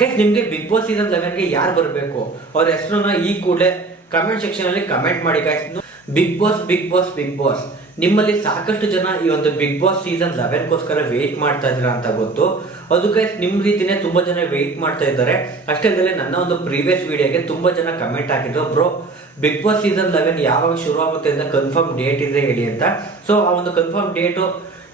Guys ನಿಮಗೆ big boss season 11 ಗೆ ಯಾರು ಬರಬೇಕು ಅವ್ರ ಹೆಸರನ್ನ ಈ ಕೂಡಲೇ ಕಮೆಂಟ್ ಸೆಕ್ಷನ್ ಅಲ್ಲಿ ಕಮೆಂಟ್ ಮಾಡಿ guys. Bigg Boss Bigg Boss Bigg Boss ನಿಮ್ಮಲ್ಲಿ ಸಾಕಷ್ಟು ಜನ ಈ ಒಂದು ಬಿಗ್ ಬಾಸ್ ಸೀಸನ್ 11 ಗೋಸ್ಕರ ವೇಟ್ ಮಾಡ್ತಾ ಇದ್ದೀರಾ ಅಂತ ಗೊತ್ತು. ಅದು ಗೈಸ್ ನಿಮ್ ರೀತಿನೇ ತುಂಬಾ ಜನ ವೇಟ್ ಮಾಡ್ತಾ ಇದ್ದಾರೆ. ಅಷ್ಟೇ ಅಲ್ಲದೆ ನನ್ನ ಒಂದು ಪ್ರೀವಿಯಸ್ ವಿಡಿಯೋಗೆ ತುಂಬಾ ಜನ ಕಮೆಂಟ್ ಹಾಕಿದ್ರು, ಬ್ರೋ ಬಿಗ್ ಬಾಸ್ ಸೀಸನ್ 11 ಯಾವಾಗ ಶುರು ಆಗುತ್ತೆ ಅಂತ ಕನ್ಫರ್ಮ್ ಡೇಟ್ ಇದೆ ಹೇಳಿ ಅಂತ. ಸೊ ಆ ಒಂದು ಕನ್ಫರ್ಮ್ ಡೇಟ್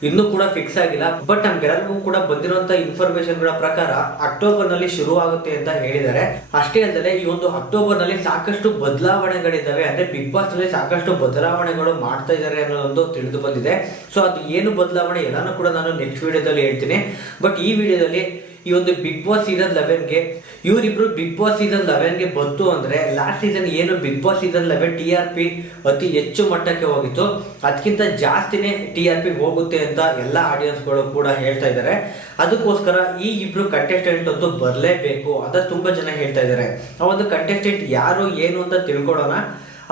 ಇನ್ನೂ ಕೂಡ ಫಿಕ್ಸ್ ಆಗಿಲ್ಲ. ಬಟ್ ನಮ್ಗೆಲ್ಲರಿಗೂ ಕೂಡ ಬಂದಿರುವಂತಹ ಇನ್ಫಾರ್ಮೇಶನ್ ಗಳ ಪ್ರಕಾರ ಅಕ್ಟೋಬರ್ ನಲ್ಲಿ ಶುರು ಆಗುತ್ತೆ ಅಂತ ಹೇಳಿದ್ದಾರೆ. ಅಷ್ಟೇ ಅಲ್ಲದೆ ಈ ಒಂದು ಅಕ್ಟೋಬರ್ ನಲ್ಲಿ ಸಾಕಷ್ಟು ಬದಲಾವಣೆಗಳಿದ್ದಾವೆ, ಅಂದ್ರೆ ಬಿಗ್ ಬಾಸ್ ನಲ್ಲಿ ಸಾಕಷ್ಟು ಬದಲಾವಣೆಗಳು ಮಾಡ್ತಾ ಇದ್ದಾರೆ ಅನ್ನೋದೊಂದು ತಿಳಿದು ಬಂದಿದೆ. ಸೊ ಅದು ಏನು ಬದಲಾವಣೆ ಎಲ್ಲಾನು ಕೂಡ ನಾನು ನೆಕ್ಸ್ಟ್ ವಿಡಿಯೋದಲ್ಲಿ ಹೇಳ್ತೀನಿ. ಬಟ್ ಈ ವಿಡಿಯೋದಲ್ಲಿ ಈ ಒಂದು ಬಿಗ್ ಬಾಸ್ ಸೀಸನ್ 11 ಗೆ ಇವರಿಬ್ರು ಬಿಗ್ ಬಾಸ್ ಸೀಸನ್ 11 ಗೆ ಬಂತು ಅಂದ್ರೆ ಲಾಸ್ಟ್ ಸೀಸನ್ ಏನು ಬಿಗ್ ಬಾಸ್ ಸೀಸನ್ 11 TRP ಅತಿ ಹೆಚ್ಚು ಮಟ್ಟಕ್ಕೆ ಹೋಗಿತ್ತು, ಅದಕ್ಕಿಂತ ಜಾಸ್ತಿನೇ TRP ಹೋಗುತ್ತೆ ಅಂತ ಎಲ್ಲ ಆಡಿಯನ್ಸ್ ಗಳು ಕೂಡ ಹೇಳ್ತಾ ಇದ್ದಾರೆ. ಅದಕ್ಕೋಸ್ಕರ ಈ ಇಬ್ರು ಕಂಟೆಸ್ಟೆಂಟ್ ಅಂತೂ ಬರಲೇಬೇಕು ಅಂತ ತುಂಬಾ ಜನ ಹೇಳ್ತಾ ಇದ್ದಾರೆ. ಆ ಒಂದು ಕಂಟೆಸ್ಟೆಂಟ್ ಯಾರು ಏನು ಅಂತ ತಿಳ್ಕೊಳ್ಳೋಣ.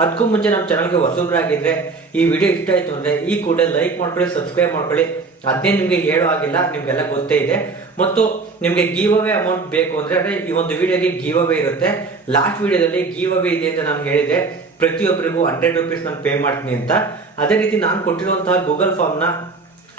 ಅದಕ್ಕೂ ಮುಂಚೆ ನಮ್ಮ ಚಾನಲ್ಗೆ ಹೊಸಬ್ರಾಗಿದ್ರೆ ಈ ವಿಡಿಯೋ ಇಷ್ಟ ಆಯ್ತು ಅಂದ್ರೆ ಈ ಕೂಡಲೇ ಲೈಕ್ ಮಾಡ್ಕೊಳ್ಳಿ, ಸಬ್ಸ್ಕ್ರೈಬ್ ಮಾಡ್ಕೊಳ್ಳಿ. ಅದೇ ನಿಮ್ಗೆ ಹೇಳೋ ಆಗಿಲ್ಲ, ನಿಮ್ಗೆಲ್ಲ ಗೊತ್ತೇ ಇದೆ. ಮತ್ತು ನಿಮ್ಗೆ ಗಿವ್ ಅವೇ ಅಮೌಂಟ್ ಬೇಕು ಅಂದ್ರೆ ಈ ಒಂದು ವಿಡಿಯೋಗೆ ಗಿವ್ ಅವೇ ಇರುತ್ತೆ. ಲಾಸ್ಟ್ ವಿಡಿಯೋದಲ್ಲಿ ಗಿವ್ ಅವೇ ಇದೆ ಅಂತ ನಾನು ಹೇಳಿದೆ, ಪ್ರತಿಯೊಬ್ಬರಿಗೂ 100 ರೂಪೀಸ್ ನಾನು ಪೇ ಮಾಡ್ತೀನಿ ಅಂತ. ಅದೇ ರೀತಿ ನಾನು ಕೊಟ್ಟಿರುವಂತಹ ಗೂಗಲ್ ಫಾರ್ಮ್ ನ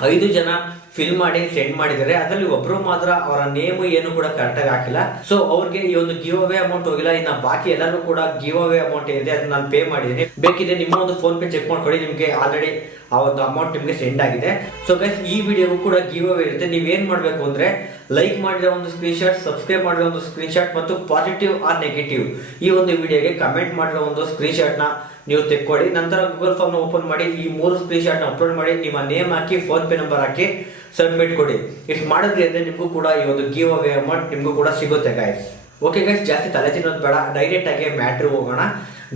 5 ಜನ ಫಿಲ್ ಮಾಡಿ ಸೆಂಡ್ ಮಾಡಿದ್ದಾರೆ. ಅದರಲ್ಲಿ ಒಬ್ರು ಮಾತ್ರ ಅವರ ನೇಮ್ ಏನು ಕೂಡ ಕರೆಕ್ಟ್ ಆಗಿ ಹಾಕಿಲ್ಲ. ಸೊ ಅವ್ರಿಗೆ ಈ ಒಂದು ಗಿವ್ ಅವೇ ಅಮೌಂಟ್ ಹೋಗಿಲ್ಲ. ಇನ್ನ ಬಾಕಿ ಎಲ್ಲರೂ ಕೂಡ ಗಿವ್ ಅವೇ ಅಮೌಂಟ್ ಇದೆ, ಅದನ್ನ ನಾನು ಪೇ ಮಾಡಿದ್ದೀನಿ. ಬೇಕಿದ್ರೆ ನಿಮ್ಮ ಒಂದು ಫೋನ್ ಪೇ ಚೆಕ್ ಮಾಡ್ಕೊಳ್ಳಿ, ನಿಮ್ಗೆ ಆಲ್ರೆಡಿ ಆ ಒಂದು ಅಮೌಂಟ್ ನಿಮ್ಗೆ ಸೆಂಡ್ ಆಗಿದೆ. ಸೊ ಗೈಸ್ ಈ ವಿಡಿಯೋಗೂ ಕೂಡ ಗಿವ್ ಅವೇ ಇರುತ್ತೆ. ನೀವೇನ್ ಮಾಡ್ಬೇಕು ಅಂದ್ರೆ ಲೈಕ್ ಮಾಡಿರೋ ಒಂದು ಸ್ಕ್ರೀನ್ ಶಾಟ್, ಸಬ್ಸ್ಕ್ರೈಬ್ ಮಾಡಿರೋ ಒಂದು ಸ್ಕ್ರೀನ್ ಶಾಟ್ ಮತ್ತು ಪಾಸಿಟಿವ್ ಆರ್ ನೆಗೆಟಿವ್ ಈ ಒಂದು ವಿಡಿಯೋಗೆ ಕಮೆಂಟ್ ಮಾಡಿರೋ ಒಂದು ಸ್ಕ್ರೀನ್ ಶಾಟ್ ನ ನೀವು ತೆಕ್ಕೊಳ್ಳಿ. ನಂತರ ಗೂಗಲ್ ಫಾರ್ಮ್ ನ ಓಪನ್ ಮಾಡಿ ಈ 3 ಸ್ಕ್ರೀನ್ ಶಾಟ್ ನ ಅಪ್ಲೋಡ್ ಮಾಡಿ ನಿಮ್ಮ ನೇಮ್ ಹಾಕಿ, ಫೋನ್ ಪೇ ನಂಬರ್ ಹಾಕಿ ಸಬ್ಮಿಟ್ ಕೊಡಿ. ಇಷ್ಟು ಮಾಡಿದ್ರಿ ಅಂದ್ರೆ ನಿಮಗೂ ಕೂಡ ಈ ಒಂದು ಗಿವ್ ಅವೇ ಅಮೌಂಟ್ ನಿಮಗೂ ಕೂಡ ಸಿಗುತ್ತೆ ಗೈಸ್. ಓಕೆ ಗೈಸ್, ಜಾಸ್ತಿ ತಲೆ ತಿನ್ನೋದು ಬೇಡ, ಡೈರೆಕ್ಟ್ ಆಗಿ ಮ್ಯಾಟ್ರ್ ಹೋಗೋಣ.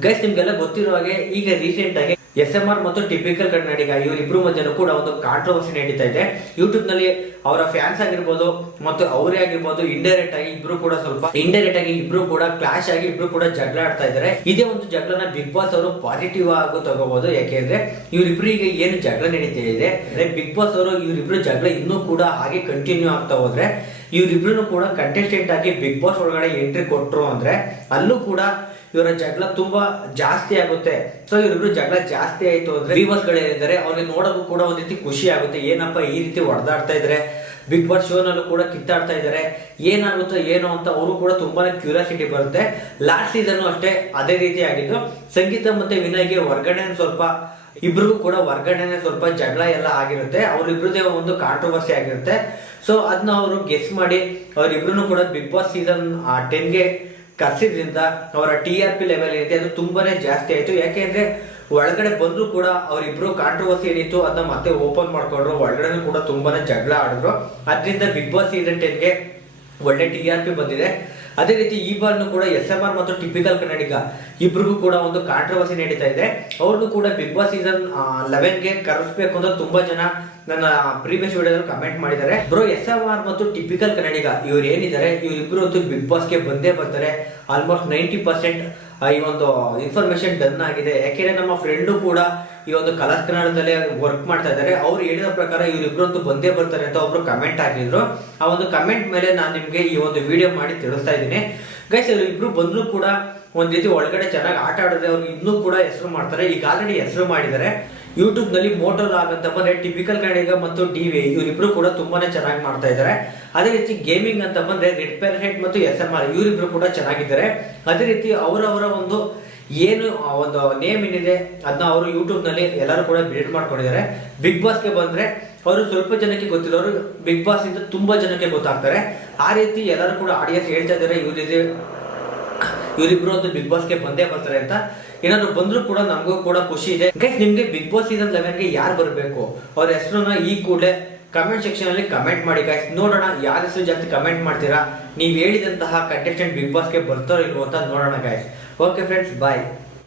ಗೈಸ್ ನಿಮ್ಗೆಲ್ಲ ಗೊತ್ತಿರೋ ಹಾಗೆ ಈಗ ರೀಸೆಂಟ್ ಆಗಿ SMR ಮತ್ತು ಟಿಪಿಕಲ್ ಕನ್ನಡಿಗ ಇವರಿಬ್ರು ಮಧ್ಯೆ ಕೂಡ ಒಂದು ಕಾಂಟ್ರವರ್ಸಿ ನಡೀತಾ ಇದೆ. ಯೂಟ್ಯೂಬ್ ನಲ್ಲಿ ಅವರ ಫ್ಯಾನ್ಸ್ ಆಗಿರ್ಬೋದು ಮತ್ತು ಅವರೇ ಆಗಿರ್ಬೋದು ಇಂಡೈರೆಕ್ಟ್ ಆಗಿ ಇಬ್ರು ಕೂಡ ಕ್ಲಾಶ್ ಆಗಿ ಇಬ್ರು ಕೂಡ ಜಗಳ ಆಡ್ತಾ ಇದ್ದಾರೆ. ಇದೇ ಒಂದು ಜಗಳನ ಬಿಗ್ ಬಾಸ್ ಅವರು ಪಾಸಿಟಿವ್ ಆಗಿ ತಗೋಬಹುದು. ಯಾಕೆಂದ್ರೆ ಇವರಿಬ್ರಿಗೆ ಏನು ಜಗಳ ನಡೀತಾ ಇದೆ ಅಂದ್ರೆ ಬಿಗ್ ಬಾಸ್ ಅವರು ಇವರಿಬ್ರು ಜಗಳ ಇನ್ನೂ ಕೂಡ ಹಾಗೆ ಕಂಟಿನ್ಯೂ ಆಗ್ತಾ ಹೋದ್ರೆ ಇವರಿಬ್ರು ಕೂಡ ಕಂಟೆಸ್ಟೆಂಟ್ ಆಗಿ ಬಿಗ್ ಬಾಸ್ ಒಳಗಡೆ ಎಂಟ್ರಿ ಕೊಟ್ರು ಅಂದ್ರೆ ಅಲ್ಲೂ ಕೂಡ ಇವರ ಜಗಳ ತುಂಬಾ ಜಾಸ್ತಿ ಆಗುತ್ತೆ. ಸೊ ಇವರಿಬ್ರು ಜಗಳ ಜಾಸ್ತಿ ಆಯ್ತು ಅಂದ್ರೆ ವ್ಯೂವರ್ಸ್ ಗಳಿದ್ದಾರೆ, ಅವ್ರಿಗೆ ನೋಡೋಕ್ಕೂ ಕೂಡ ಒಂದ್ ರೀತಿ ಖುಷಿ ಆಗುತ್ತೆ. ಏನಪ್ಪ ಈ ರೀತಿ ಹೊಡೆದಾಡ್ತಾ ಇದ್ರೆ, ಬಿಗ್ ಬಾಸ್ ಶೋ ನಲ್ಲೂ ಕೂಡ ಕಿತ್ತಾಡ್ತಾ ಇದ್ದಾರೆ, ಏನಾಗುತ್ತೋ ಏನೋ ಅಂತ ಅವರು ಕೂಡ ತುಂಬಾನೇ ಕ್ಯೂರಿಯಾಸಿಟಿ ಬರುತ್ತೆ. ಲಾಸ್ಟ್ ಸೀಸನ್ ಅಷ್ಟೇ ಅದೇ ರೀತಿ ಆಗಿದ್ದು. ಸಂಗೀತ ಮತ್ತೆ ವಿನಯ್ಗೆ ಹೊರಗಡೆ ಸ್ವಲ್ಪ ಇಬ್ರಿಗೂ ಕೂಡ ಹೊರಗಡೆನೆ ಸ್ವಲ್ಪ ಜಗಳ ಎಲ್ಲ ಆಗಿರುತ್ತೆ. ಅವ್ರಿಬ್ರದೇ ಒಂದು ಕಾಂಟ್ರವರ್ಸಿ ಆಗಿರುತ್ತೆ. ಸೊ ಅದನ್ನ ಅವರು ಗೆಸ್ ಮಾಡಿ ಅವರಿಬ್ರು ಕೂಡ ಬಿಗ್ ಬಾಸ್ ಸೀಸನ್ 10 ಗೆ ಕರ್ಸಿದ್ರಿಂದ ಅವರ TRP ಲೆವೆಲ್ ಏನಿದೆ ಅದು ತುಂಬಾನೇ ಜಾಸ್ತಿ ಆಯ್ತು. ಯಾಕೆಂದ್ರೆ ಒಳಗಡೆ ಬಂದ್ರು ಕೂಡ ಅವರಿಬ್ರು ಕಾಂಟ್ರವರ್ಸಿ ಏನಿತ್ತು ಅದನ್ನ ಮತ್ತೆ ಓಪನ್ ಮಾಡ್ಕೊಂಡ್ರು, ಒಳಗಡೆ ಕೂಡ ತುಂಬಾನೇ ಜಗಳ ಆಡಿದ್ರು. ಅದರಿಂದ ಬಿಗ್ ಬಾಸ್ ಸೀಸನ್ 10 ಗೆ ಒಳ್ಳೆ TRP ಬಂದಿದೆ. ಅದೇ ರೀತಿ ಈ ಬಾರ್ನು ಕೂಡ SMR ಮತ್ತು ಟಿಪಿಕಲ್ ಕನ್ನಡಿಗ ಇಬ್ರಿಗೂ ಕೂಡ ಒಂದು ಕಾಂಟ್ರವರ್ಸಿ ನಡೀತಾ ಇದೆ. ಅವ್ರನ್ನು ಕೂಡ ಬಿಗ್ ಬಾಸ್ ಸೀಸನ್ 11 ಗೆ ಕರೆಸ್ಬೇಕು ಅಂತ ತುಂಬಾ ಜನ ನನ್ನ ಪ್ರೀವಿಯಸ್ ವಿಡಿಯೋದಲ್ಲಿ ಕಮೆಂಟ್ ಮಾಡಿದ್ದಾರೆ. ಬ್ರೋ SMR ಮತ್ತು ಟಿಪಿಕಲ್ ಕನ್ನಡಿಗ ಇವ್ರು ಏನಿದ್ದಾರೆ ಇವರಿಬ್ರು ಅಂತೂ ಬಿಗ್ ಬಾಸ್ ಗೆ ಬಂದೇ ಬರ್ತಾರೆ. ಆಲ್ಮೋಸ್ಟ್ 90% ಈ ಒಂದು ಇನ್ಫಾರ್ಮೇಶನ್ ಡನ್ ಆಗಿದೆ. ಯಾಕೆಂದ್ರೆ ನಮ್ಮ ಫ್ರೆಂಡು ಕೂಡ ಈ ಒಂದು ಕಲರ್ಸ್ ಕನ್ನಡದಲ್ಲೇ ವರ್ಕ್ ಮಾಡ್ತಾ ಇದ್ದಾರೆ. ಅವ್ರು ಹೇಳಿದ ಪ್ರಕಾರ ಇವರಿಬ್ರು ಅಂತೂ ಬಂದೇ ಬರ್ತಾರೆ ಅಂತ ಒಬ್ರು ಕಮೆಂಟ್ ಹಾಕಿದ್ರು. ಆ ಒಂದು ಕಮೆಂಟ್ ಮೇಲೆ ನಾನು ನಿಮ್ಗೆ ಈ ಒಂದು ವಿಡಿಯೋ ಮಾಡಿ ತಿಳಿಸ್ತಾ ಇದ್ದೀನಿ. ಗೈಸ್ ಇಬ್ರು ಬಂದ್ರು ಕೂಡ ಒಂದ್ ರೀತಿ ಒಳಗಡೆ ಚೆನ್ನಾಗಿ ಆಟ ಆಡಿದ್ರೆ ಅವ್ರಿಗೆ ಇನ್ನೂ ಕೂಡ ಹೆಸರು ಮಾಡ್ತಾರೆ. ಈಗ ಆಲ್ರೆಡಿ ಹೆಸರು ಮಾಡಿದ್ದಾರೆ. ಯೂಟ್ಯೂಬ್ ನಲ್ಲಿ ಮೋಟೋ ಲಾಗ್ ಅಂತ ಬಂದ್ರೆ ಟಿಪಿಕಲ್ ಕನ್ನಡಿಗ ಮತ್ತು DV ಇವರಿಬ್ರು ಕೂಡ ತುಂಬಾನೇ ಚೆನ್ನಾಗಿ ಮಾಡ್ತಾ ಇದ್ದಾರೆ. ಅದೇ ರೀತಿ ಗೇಮಿಂಗ್ ಅಂತ ಬಂದ್ರೆ ರೆಡ್ ಪ್ಯಾರಸೈಟ್ ಮತ್ತು SMR ಇವರಿಬ್ರು ಕೂಡ ಚೆನ್ನಾಗಿದ್ದಾರೆ. ಅದೇ ರೀತಿ ಅವರವರ ಒಂದು ಏನು ಒಂದು ನೇಮ್ ಏನಿದೆ ಅದನ್ನ ಅವರು ಯೂಟ್ಯೂಬ್ ನಲ್ಲಿ ಎಲ್ಲರೂ ಕೂಡ ಬಿಲ್ಡ್ ಮಾಡ್ಕೊಂಡಿದ್ದಾರೆ. ಬಿಗ್ ಬಾಸ್ ಗೆ ಬಂದ್ರೆ ಅವರು ಸ್ವಲ್ಪ ಜನಕ್ಕೆ ಗೊತ್ತಿರೋರು ಬಿಗ್ ಬಾಸ್ ಇಂದ ತುಂಬಾ ಜನಕ್ಕೆ ಗೊತ್ತಾಗ್ತಾರೆ. ಆ ರೀತಿ ಎಲ್ಲರೂ ಕೂಡ ಆಡಿಯನ್ಸ್ ಹೇಳ್ತಾ ಇದ್ದಾರೆ ಇವರಿಬ್ರು ಒಂದು ಬಿಗ್ ಬಾಸ್ ಗೆ ಬಂದೇ ಬರ್ತಾರೆ ಅಂತ. ಏನಾದ್ರು ಬಂದ್ರು ಕೂಡ ನಮಗೂ ಕೂಡ ಖುಷಿ ಇದೆ. ಗೈಸ್ ನಿಮ್ಗೆ ಬಿಗ್ ಬಾಸ್ ಸೀಸನ್ 11 ಗೆ ಯಾರು ಬರಬೇಕು ಅವ್ರ ಹೆಸರನ್ನ ಈ ಕೂಡಲೇ ಕಮೆಂಟ್ ಸೆಕ್ಷನ್ ಅಲ್ಲಿ ಕಮೆಂಟ್ ಮಾಡಿ ಗೈಸ್. ನೋಡೋಣ ಯಾರ ಹೆಸರು ಜಾಸ್ತಿ ಕಮೆಂಟ್ ಮಾಡ್ತೀರಾ, ನೀವು ಹೇಳಿದಂತಹ ಕಂಟೆಸ್ಟೆಂಟ್ ಬಿಗ್ ಬಾಸ್ ಗೆ ಬರ್ತಾರೋ ಇಲ್ವೋ ಅಂತ ನೋಡೋಣ ಗೈಸ್. ಓಕೆ ಫ್ರೆಂಡ್ಸ್, ಬಾಯ್.